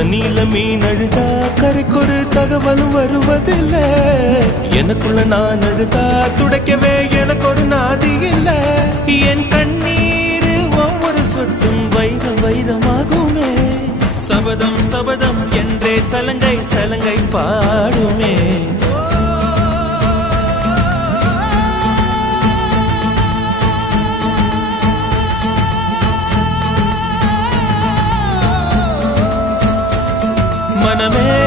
தண்ணியில மீன் அழுதா கரைக்கொரு தகவலும் வருவதில்லை. எனக்குள்ள நான் அழுதா துடைக்கவே எனக்கு ஒரு நாதி இல்லை. என் கண்ணீர் ஒவ்வொரு சொட்டும் வைரம் வைரமாகுமே. சபதம் சபதம் என்றே சலங்கை சலங்கை பாடுமே. மனமே